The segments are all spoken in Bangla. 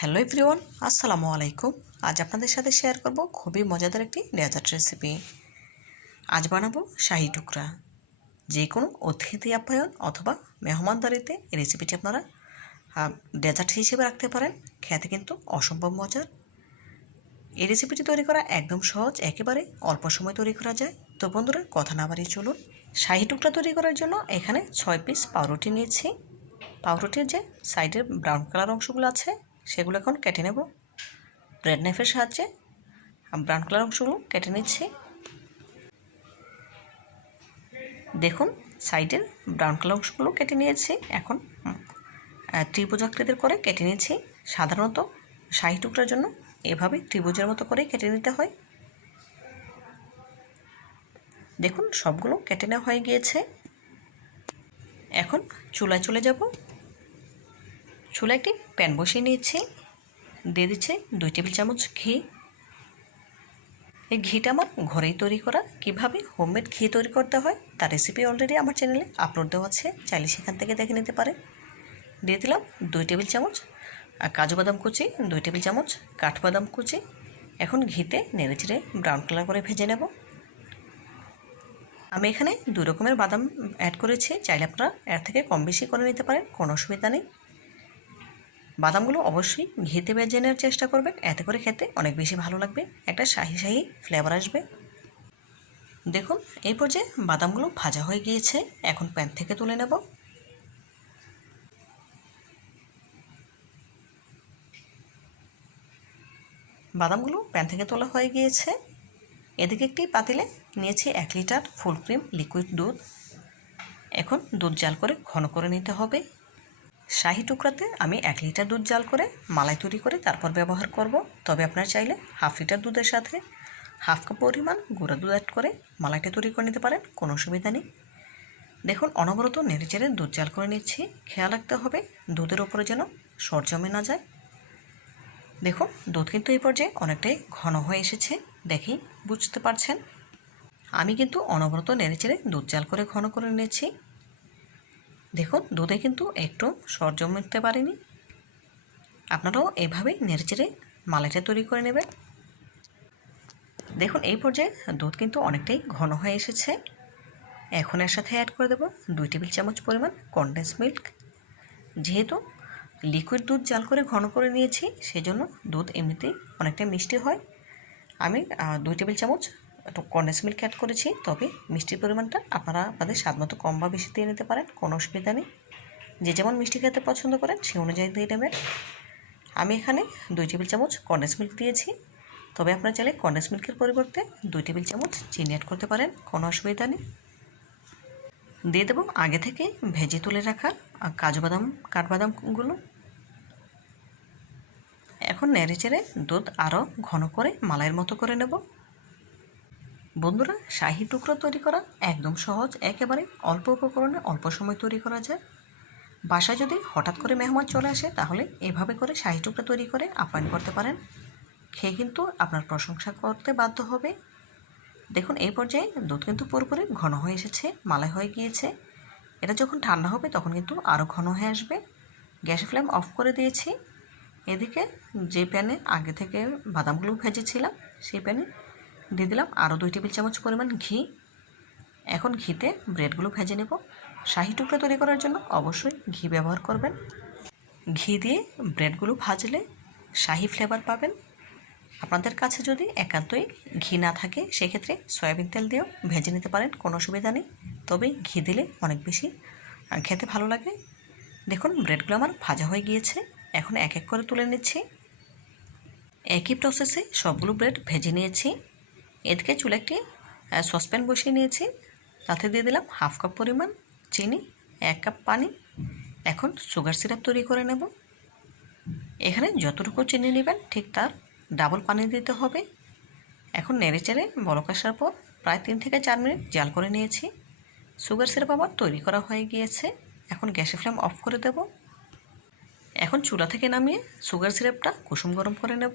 হ্যালো এভরিওয়ান, আসসালামু আলাইকুম। আজ আপনাদের সাথে শেয়ার করব খুবই মজাদার একটি ডেজার্ট রেসিপি। আজ বানাবো শাহি টুকরা। যে কোনো অতিথি আপ্যায়ন অথবা মেহমানদারিতে এই রেসিপিটি আপনারা ডেজার্ট হিসেবে রাখতে পারেন। খেতে কিন্তু অসম্ভব মজার। এই রেসিপিটি তৈরি করা একদম সহজ, একেবারে অল্প সময় তৈরি করা যায়। তো বন্ধুরা, কথা না বাড়িয়ে চলুন। শাহি টুকরা তৈরি করার জন্য এখানে ছয় পিস পাউরুটি নিয়েছি। পাউরুটির যে সাইডের ব্রাউন কালার অংশগুলো আছে সেগুলো এখন কেটে নেব। ব্রেড নাইফের সাহায্যে ব্রাউন কালার অংশগুলো কেটে নিচ্ছি। দেখুন সাইডের ব্রাউন কালার অংশগুলো কেটে নিয়েছি। এখন ত্রিভুজ আকৃতির করে কেটে নিয়েছি। সাধারণত শাহি টুকরার জন্য এভাবে ত্রিভুজের মতো করে কেটে নিতে হয়। দেখুন, সবগুলো কেটে নেওয়া হয়ে গিয়েছে। এখন চুলায় চলে যাব। চুলা একটি প্যান বসিয়ে নিয়েছি। দিয়ে দিচ্ছে দুই টেবিল চামচ ঘি। এই ঘিটা আমার ঘরেই তৈরি করা। কীভাবে হোমমেড ঘি তৈরি করতে হয় তার রেসিপি অলরেডি আমার চ্যানেলে আপলোড দেওয়া আছে। চাইলে সেখান থেকে দেখে নিতে পারে। দিয়ে দিলাম দুই টেবিল চামচ আর কাজু বাদাম কুচি, দুই টেবিল চামচ কাঠবাদাম কুচি। এখন ঘিতে নেড়ে চেড়ে ব্রাউন কালার করে ভেজে নেব। আমি এখানে দুই রকমের বাদাম অ্যাড করেছি। চাইলে আপনারা এর থেকে কম বেশি করে নিতে পারেন, কোনো অসুবিধা নেই। বাদামগুলো অবশ্যই ঘেতে ভেজে নেওয়ার চেষ্টা করবেন। এতে করে খেতে অনেক বেশি ভালো লাগবে। একটা শাহি শাহি ফ্লেভার আসবে। দেখুন, এই পর্যায়ে বাদামগুলো ভাজা হয়ে গিয়েছে। এখন প্যান থেকে তুলে নেব। বাদামগুলো প্যান থেকে তোলা হয়ে গিয়েছে। এদিকে একটি পাতিলে নিয়েছি এক লিটার ফুল ক্রিম লিকুইড দুধ। এখন দুধ জাল করে ঘন করে নিতে হবে। শাহি টুকরাতে আমি এক লিটার দুধ জাল করে মালাই তৈরি করে তারপর ব্যবহার করব। তবে আপনারা চাইলে হাফ লিটার দুধের সাথে হাফ কাপ পরিমাণ গুঁড়া দুধ অ্যাড করে মালাইটা তৈরি করে নিতে পারেন, কোনো অসুবিধা নেই। দেখুন, অনবরত নেড়ে চেড়ে দুধ জাল করে নিচ্ছি। খেয়াল রাখতে হবে, দুধের ওপরে যেন সর জমে না যায়। দেখুন, দুধ কিন্তু এই পর্যায়ে অনেকটাই ঘন হয়ে এসেছে, দেখেই বুঝতে পারছেন। আমি কিন্তু অনবরত নেড়ে চেড়ে দুধ জাল করে ঘন করে নিয়েছি দেখুন, দুধে কিন্তু একটু সর জমতে পারেনি। আপনারাও এভাবেই নেড়েচেড়ে মালাইটা তৈরি করে নেবেন। দেখুন, এই পর্যায়ে দুধ কিন্তু অনেকটাই ঘন হয়ে এসেছে। এখন এর সাথে অ্যাড করে দেবো দুই টেবিল চামচ পরিমাণ কনডেন্স মিল্ক যেহেতু লিকুইড দুধ জাল করে ঘন করে নিয়েছি, সেজন্য দুধ এমনিতেই অনেকটা মিষ্টি হয়। আমি দুই টেবিল চামচ একটু কন্ডেন্স মিল্ক অ্যাড করেছি, তবে মিষ্টির পরিমাণটা আপনারা আপনাদের স্বাদ মতো কম বা বেশি দিয়ে নিতে পারেন, কোনো অসুবিধা নেই। যে যেমন মিষ্টি খেতে পছন্দ করেন, সে অনুযায়ী দিয়ে নেবেন। আমি এখানে দুই টেবিল চামচ কন্ডেন্স মিল্ক দিয়েছি, তবে আপনারা চাইলে কন্ডেন্স মিল্কের পরিবর্তে দুই টেবিল চামচ চিনি অ্যাড করতে পারেন, কোনো অসুবিধা নেই। দিয়ে দেবো আগে থেকে ভেজে তুলে রাখা কাজু বাদাম কাঠবাদামগুলো এখন নেড়ে চেড়ে দুধ আরও ঘন করে মালাইয়ের মতো করে নেব। বন্ধুরা, শাহি টুকরো তৈরি করা একদম সহজ, একেবারে অল্প উপকরণে অল্প সময় তৈরি করা যায়। বাসায় যদি হঠাৎ করে মেহমান চলে আসে, তাহলে এভাবে করে শাহি টুকরা তৈরি করে আপ্যায়ন করতে পারেন। খেয়ে কিন্তু আপনার প্রশংসা করতে বাধ্য হবে। দেখুন, এই পর্যায়ে দুধ কিন্তু পুরোপুরি ঘন হয়ে এসেছে, মালাই হয়ে গিয়েছে। এটা যখন ঠান্ডা হবে, তখন কিন্তু আরও ঘন হয়ে আসবে। গ্যাসের ফ্লেম অফ করে দিয়েছি। এদিকে যে প্যানে আগে থেকে বাদামগুলো ভেজেছিলাম, সেই প্যানে দিয়ে দিলাম আরও দুই টেবিল চামচ পরিমাণ ঘি। এখন ঘিতে ব্রেডগুলো ভেজে নেব। শাহি টুকরা তৈরি করার জন্য অবশ্যই ঘি ব্যবহার করবেন। ঘি দিয়ে ব্রেডগুলো ভাজলে শাহি ফ্লেভার পাবেন। আপনাদের কাছে যদি একান্তই ঘি না থাকে, সেক্ষেত্রে সয়াবিন তেল দিয়েও ভেজে নিতে পারেন, কোনো অসুবিধা নেই। তবে ঘি দিলে অনেক বেশি খেতে ভালো লাগে। দেখুন, ব্রেডগুলো আমার ভাজা হয়ে গিয়েছে। এখন এক এক করে তুলে নিচ্ছি। একই প্রসেসে সবগুলো ব্রেড ভেজে নিয়েছি। এদিকে চুলে একটি সসপ্যান বসিয়ে নিয়েছি। তাতে দিয়ে দিলাম হাফ কাপ পরিমাণ চিনি, এক কাপ পানি। এখন সুগার সিরাপ তৈরি করে নেব। এখানে যতটুকু চিনি নেবেন ঠিক তার ডাবল পানি দিতে হবে। এখন নেড়ে চেড়ে বলক আসার পর প্রায় তিন থেকে চার মিনিট জাল করে নিয়েছি। সুগার সিরাপ আবার তৈরি করা হয়ে গিয়েছে। এখন গ্যাসের ফ্লেম অফ করে দেব। এখন চুলা থেকে নামিয়ে সুগার সিরাপটা কুসুম গরম করে নেব।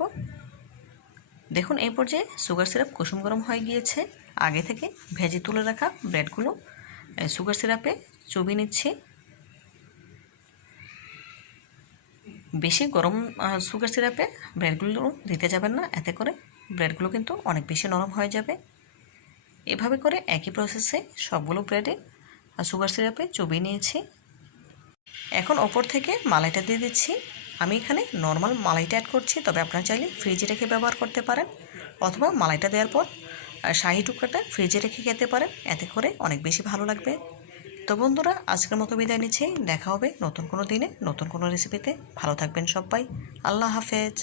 দেখুন, এই পর্যায়ে সুগার সিরাপ কুসুম গরম হয়ে গিয়েছে। আগে থেকে ভেজে তুলে রাখা ব্রেডগুলো সুগার সিরাপে চুবিয়ে নিচ্ছি। বেশি গরম সুগার সিরাপে ব্রেডগুলো দিতে যাবেন না, এতে করে ব্রেডগুলো কিন্তু অনেক বেশি নরম হয়ে যাবে। এভাবে করে একই প্রসেসে সবগুলো ব্রেডে সুগার সিরাপে চুবিয়ে নিয়েছি। এখন ওপর থেকে মালাইটা দিয়ে দিচ্ছি। আমি এখানে নর্মাল মালাইটা অ্যাড করছি, তবে আপনারা চাইলে ফ্রিজে রেখে ব্যবহার করতে পারেন, অথবা মালাইটা দেওয়ার পর শাহি টুকরাটা ফ্রিজে রেখে খেতে পারেন, এতে করে অনেক বেশি ভালো লাগবে। তো বন্ধুরা, আজকের মতো বিদায় নিচ্ছি, দেখা হবে নতুন কোনো দিনে, নতুন কোনো রেসিপিতে ভালো থাকবেন সবাই, আল্লাহ হাফেজ।